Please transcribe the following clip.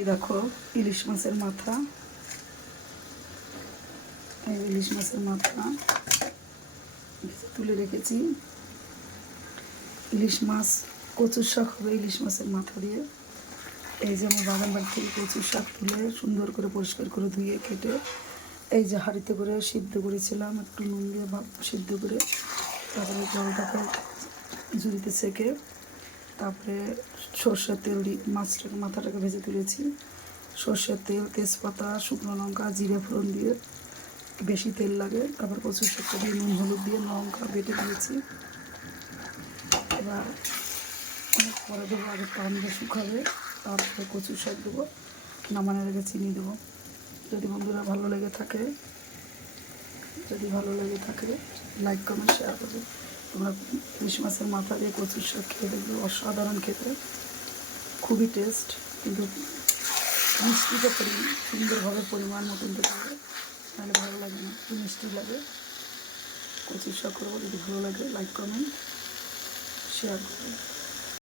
এই দেখো ইলিশ মাছের মাথা, এই ইলিশ মাছের মাথা তুলে রেখেছি। ইলিশ মাছ কচুর শাক হবে ইলিশ মাছের মাথা দিয়ে। এই যে আমার বাগান বাড়ি থেকে কচুর শাক তুলে সুন্দর করে পরিষ্কার করে ধুয়ে কেটে এই যে হাঁড়িতে করে সিদ্ধ করেছিলাম, একটু নুন দিয়ে সিদ্ধ করে, তারপরে জলটাকে ঝুড়িতে সেঁকে তারপরে সর্ষের তেল দিয়ে মাছটাকে মাথাটাকে ভেজে তুলেছি। সর্ষের তেল, তেজপাতা, শুকনো লঙ্কা, জিরে ফোড়ন দিয়ে, বেশি তেল লাগে। তারপর কচুর শাকটা দিয়ে নুন হলুদ দিয়ে লঙ্কা বেটে দিয়েছি। এবার অনেক পরে দেবো, আগে পানিটা শুকাবে, তারপরে কচুর শাক দেবো, নামানোর আগে চিনি দেবো। যদি বন্ধুরা ভালো লেগে থাকে, লাইক কমেন্ট শেয়ার করবে। তোমরা ইলিশ মাছের মাথা দিয়ে কচুর শাক খেয়ে দেখবে, অসাধারণ খেতে, খুবই টেস্ট। কিন্তু মিষ্টিটা সুন্দরভাবে পরিমাণ মতন দিতে হবে, তাহলে ভালো লাগে না, একটু মিষ্টি লাগে। কচুর শাক করবো, যদি ভালো লাগে লাইক কমেন্ট শেয়ার করবে।